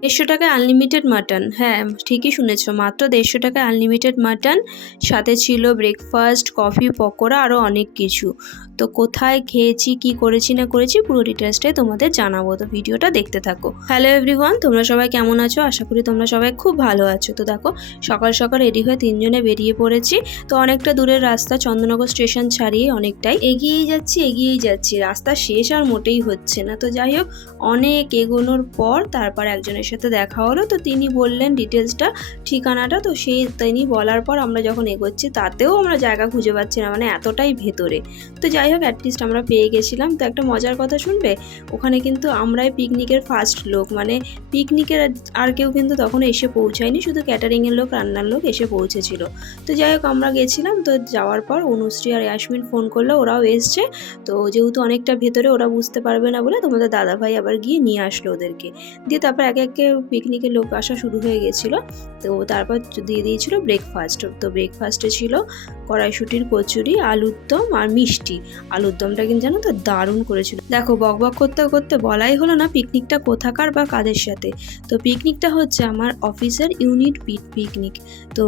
দেড়শো টাকায় unlimited mutton হ্যাঁ ঠিকই শুনেছো। মাত্র দেড়শো টাকায় আনলিমিটেড মাটন সাথে ছিল ব্রেকফাস্ট কফি পকোড়া আরও অনেক কিছু। তো কোথায় খেয়েছি, কি করেছি, না করেছি, পুরো ডিটেলসটাই তোমাদের জানাব। তো ভিডিওটা দেখতে থাকো। হ্যালো এভরিওয়ান তোমরা সবাই কেমন আছো? আশা করি তোমরা সবাই খুব ভালো আছো। তো দেখো, সকাল সকাল রেডি হয়ে তিনজনে বেরিয়ে পড়েছি। তো অনেকটা দূরের রাস্তা, চন্দ্রনগর স্টেশন ছাড়িয়ে অনেকটাই এগিয়েই যাচ্ছি এগিয়েই যাচ্ছি। রাস্তা শেষ আর মোটেই হচ্ছে না। তো যাই হোক, অনেক এগোনোর পর তারপর একজনের সাথে দেখা হলো, তো তিনি বললেন ডিটেলসটা ঠিকানাটা, তো সেই তিনি বলার পর আমরা যখন এগোচ্ছি, তাতেও আমরা জায়গা খুঁজে পাচ্ছি না মানে এতটাই ভেতরে। তো যাই হোক অ্যাটলিস্ট আমরা পেয়ে গেছিলাম। তো একটা মজার কথা শুনবে? ওখানে কিন্তু আমরাই পিকনিকের ফার্স্ট লোক মানে পিকনিকের আর কেউ কিন্তু তখন এসে পৌঁছায়নি, শুধু ক্যাটারিংয়ের লোক, রান্নার লোক এসে পৌঁছেছিল। তো যাই হোক, আমরা গেছিলাম, তো যাওয়ার পর অনুশ্রী আর ইয়াসমিন ফোন করল, ওরাও এসছে। তো যেহেতু অনেকটা ভেতরে, ওরা বুঝতে পারবে না বলে তোমাদের দাদাভাই আবার গিয়ে নিয়ে আসলো ওদেরকে। দিয়ে তারপর এক একে পিকনিকের লোক আসা শুরু হয়ে গেছিল। তো তারপর দিয়ে দিয়েছিল ব্রেকফাস্ট তো ব্রেকফাস্টে ছিল কড়াইশুটির কচুরি, আলুর দম আর মিষ্টি। আলুর দমটা কিন্তু জানো তো দারুণ করেছিল। দেখো বক বক করতে করতে বলাই হলো না পিকনিকটা কোথাকার বা কাদের সাথে। তো পিকনিকটা হচ্ছে আমার অফিসের ইউনিট পিকনিক তো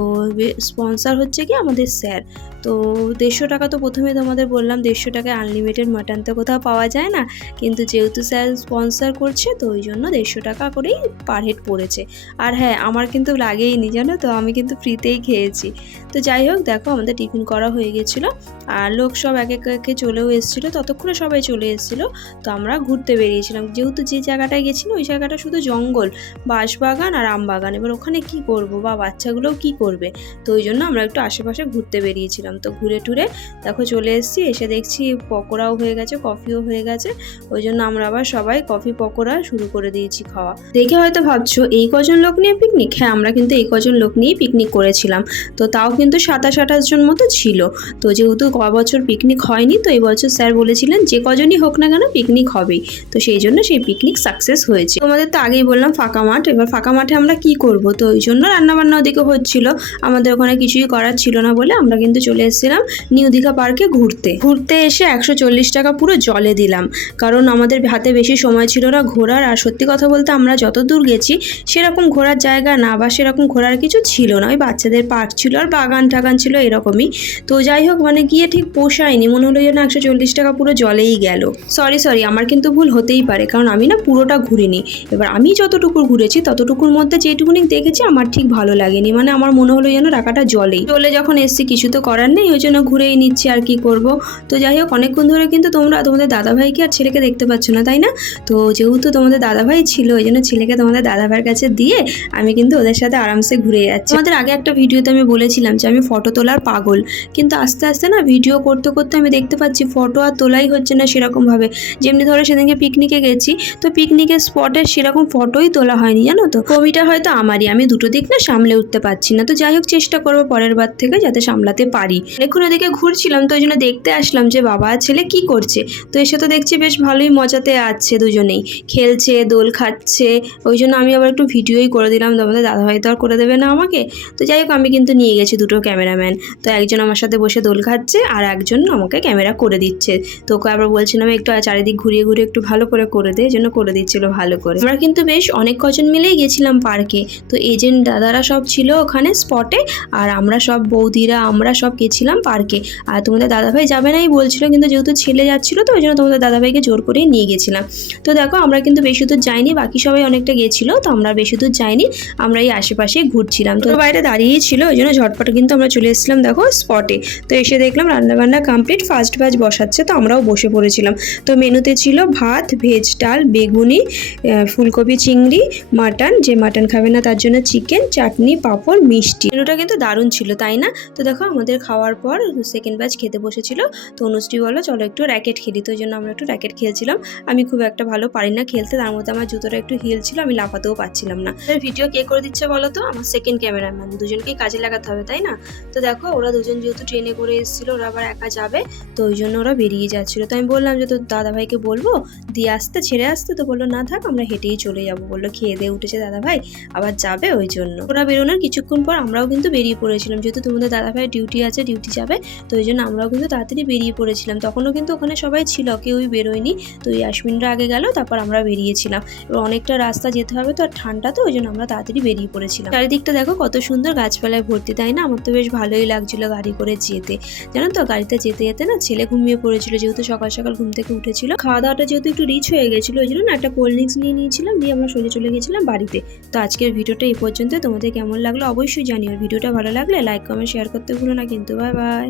স্পন্সার হচ্ছে কি আমাদের স্যার তো দেড়শো টাকা তো প্রথমে তোমাদের বললাম, দেড়শো টাকায় আনলিমিটেড মাটন তো কোথাও পাওয়া যায় না। কিন্তু যেহেতু স্যার স্পন্সার করছে, তো ওই জন্য দেড়শো টাকা করেই পার হেড পড়েছে। আর হ্যাঁ আমার কিন্তু লাগেইনি, জানো তো? আমি কিন্তু ফ্রিতেই খেয়েছি। তো যাই হোক, দেখো আমাদের টিফিন করা হয়ে গেছিল। আর লোক সব এক এক চলেও এসেছিল। ততক্ষণে সবাই চলে এসেছিল। তো আমরা ঘুরতে বেরিয়েছিলাম। যেহেতু যে জায়গাটায় গেছিল, ওই জায়গাটা শুধু জঙ্গল, বাঁশবাগান আর আম বাগান এবার ওখানে কি করব? বা বাচ্চাগুলোও কি করবে? তো ওই জন্য আমরা একটু আশেপাশে ঘুরতে বেরিয়েছিলাম। তো ঘুরে টুরে দেখো চলে এসেছি। এসে দেখছি পকোড়াও হয়ে গেছে, কফিও হয়ে গেছে। ওই জন্য আমরা আবার সবাই কফি পকোড়া শুরু করে দিয়েছি খাওয়া। দেখে হয়তো ভাবছ, এই কজন লোক নিয়ে পিকনিক হ্যাঁ আমরা কিন্তু এই কজন লোক নিয়েই পিকনিক করেছিলাম। তো তাও কিন্তু সাতাশ আঠাশ জন মতো ছিল। তো যেহেতু ক বছর পিকনিক হয়নি, তো এই বছর স্যার বলেছিলেন যে কজনই হোক না কেন পিকনিক হবেই। তো সেই জন্য সেই পিকনিক সাকসেস হয়েছে। তোমাদের তো আগেই বললাম ফাঁকা মাঠ। এবার ফাঁকা মাঠে আমরা কি করব? তো ওই জন্য রান্নাবান্না ওদিকে হচ্ছিল। আমাদের ওখানে কিছুই করার ছিল না বলে আমরা কিন্তু চলে এসেছিলাম নিউ দীঘা পার্কে ঘুরতে। ঘুরতে এসে একশো চল্লিশ টাকা পুরো জলে দিলাম। কারণ আমাদের হাতে বেশি সময় ছিল না ঘোরার। আর সত্যি কথা বলতে আমরা যত দূর গেছি। সেরকম ঘোরার জায়গা না বা সেরকম ঘোরার কিছু ছিল না। ওই বাচ্চাদের পার্ক ছিল আর বাগান টাগান ছিল এরকমই। তো যাই হোক মানে গিয়ে ঠিক পোষায়নি। মনে হলো যেন একশো চল্লিশ টাকা পুরো জলেই গেল। সরি সরি আমার কিন্তু ভুল হতেই পারে। কারণ আমি না পুরোটা ঘুরিনি। এবার আমি যতটুকু ঘুরেছি, ততটুকুর মধ্যে যেটুকুনি দেখেছি, আমার ঠিক ভালো লাগেনি। মানে আমার মনে হলো যেন টাকাটা জলেই। চলে যখন এসছি, কিছু তো করার নেই, ওই জন্য ঘুরেই নিচ্ছি আর কি করব। তো যাই হোক, অনেকক্ষণ ধরে কিন্তু তোমরা তোমাদের দাদাভাইকে আর ছেলেকে দেখতে পাচ্ছ না, তাই না? তো যেহেতু তোমাদের দাদাভাই ছিল, ওই জন্য ছেলেকে তোমাদের দাদাভাইয়ের কাছে দিয়ে আমি কিন্তু ওদের সাথে আরামসে ঘুরে যাচ্ছি। আমাদের আগে একটা ভিডিওতে আমি বলেছিলাম যে আমি ফটো তোলার পাগল। কিন্তু আস্তে আস্তে না ভিডিও করতে করতে আমি দেখতে পাচ্ছি ফটো আর তোলাই হচ্ছে না সেরকমভাবে। যেমনি ধরো সেদিনকে পিকনিকে গেছি, তো পিকনিকের স্পটে সেরকম ফটোই তোলা হয়নি, জানো তো? কমিটা হয়তো আমারই, আমি দুটো দিক না সামলে উঠতে পারছি না। তো যাই হোক, চেষ্টা করব পরের বার থেকে যাতে সামলাতে পারি। এখন ওদিকে ঘুরছিলাম, তো ওই জন্য দেখতে আসলাম যে বাবা ছেলে কি করছে। তো এসে তো দেখছি বেশ ভালোই মজাতে আছে দুজনেই। খেলছে, দোল খাচ্ছে ওই জন্য আমি আবার একটু ভিডিওই করে দিলাম তোমাদের দাদাভাই তো আর করে দেবে না আমাকে। তো যাই হোক, আমি কিন্তু নিয়ে গেছি দুটো ক্যামেরাম্যান। তো একজন আমার সাথে বসে দোল খাচ্ছে আর একজন আমাকে ক্যামেরা করে দিচ্ছে। তো ওকে আবার বলছিলাম, একটু চারিদিক ঘুরিয়ে ঘুরিয়ে একটু ভালো করে করে দে। এই জন্য করে দিচ্ছিল ভালো করে। আমরা কিন্তু বেশ অনেক কজন মিলেই গেছিলাম পার্কে। তো এজেন্ট দাদারা সব ছিল ওখানে স্পটে আর আমরা সব বৌদিরা, আমরা সব গেছিলাম পার্কে। আর তোমাদের দাদাভাই যাবে নাই বলছিল, কিন্তু যেহেতু ছেলে যাচ্ছিল, তো ওই জন্য তোমাদের দাদাভাইকে জোর করে নিয়ে গেছিলাম। তো দেখো, আমরা কিন্তু বেশি দূর যাইনি, বাকি সবাই অনেকটা গেছিল তো আমরা বেশি দূর যাইনি, আমরা এই আশেপাশে ঘুরছিলাম। তো বাইরে দাঁড়িয়েই ছিল, ওই জন্য ঝটপট কিন্তু আমরা চলে এসেছিলাম, দেখো স্পটে তো এসে দেখলাম রান্নাবান্না কমপ্লিট ফার্স্ট ব্যাচ বসাচ্ছে, তো আমরাও বসে পড়েছিলাম। তো মেনুতে ছিল ভাত ভেজ ডাল, বেগুনি ফুলকপি, চিংড়ি, মাটন, যে মাটন খাবে না তার জন্য চিকেন চাটনি, পাঁপড়, মিষ্টি। মেনুটা কিন্তু দারুণ ছিল, তাই না? তো দেখো, আমাদের খাওয়ার পর সেকেন্ড ব্যাচ খেতে বসেছিল, তো অনুষ্ঠি বলো চলো একটু র্যাকেট খেলি। তো ওই জন্য আমরা একটু র্যাকেট খেলছিলাম। আমি খুব একটা ভালো পারি না খেলতে, তার মধ্যে আমার জুতোটা একটু হিল ছিল আমি লাফাতেও পাচ্ছিলাম না। ভিডিও কে করে দিচ্ছে বলো তো? আমার সেকেন্ড ক্যামেরাম্যান দুজনকেই কাজে লাগাতে হবে, তাই না? তো দেখো, ওরা দুজন যেহেতু ট্রেনে করে এসেছিল, ওরা আবার একা যাবে, তো ওই জন্য ওরা বেরিয়ে যাচ্ছিল। তো আমি বললাম যে, তোর দাদাভাইকে বলব, দিয়ে আসতে, ছেড়ে আসতে? তো বলল, না থাক, আমরা হেঁটেই চলে যাব। বলল, খেয়ে দিয়ে উঠেছে দাদাভাই, আবার যাবে ওই জন্য। ওরা বেরোনোর কিছুক্ষণ পর আমরাও কিন্তু বেরিয়ে পড়েছিলাম। যেহেতু তোমাদের দাদাভাই ডিউটি আছে ডিউটি যাবে, তো ওই জন্য আমরাও কিন্তু তাড়াতাড়ি বেরিয়ে পড়েছিলাম। তখনও কিন্তু ওখানে সবাই ছিল, কেউই বেরোয়নি। তো ওই ইয়াসমিনরা আগে গেল, তারপর আমরা বেরিয়েছিলাম। এবার অনেকটা রাস্তা যেতে হবে তো আর ঠান্ডা তো, ওই জন্য আমরা তাড়াতাড়ি বেরিয়ে পড়েছিলাম। চারিদিকটা দেখো কত সুন্দর গাছপালায় ভর্তি, তাই না? আমার তো বেশ ভালোই লাগছিল গাড়ি করে যেতে। জানো তো, গাড়িতে যেতে যেতে না ছেলে ঘুমিয়ে পড়েছিল, যেহেতু সকাল সকাল ঘুম থেকে উঠেছিল। খাওয়া দাওয়াটা যেহেতু একটু রিচ হয়ে গেছিল, ওই জন্য না একটা কোল্ড ড্রিঙ্কস নিয়ে নিয়েছিলাম, দিয়ে আমরা সোজা চলে গেছিলাম বাড়িতে। তো আজকের ভিডিওটা এই পর্যন্ত তোমাদের কেমন লাগল অবশ্যই জানিও। ভিডিওটা ভালো লাগলে লাইক, কমেন্ট, শেয়ার করতে ভুলো না কিন্তু, বাই বাই।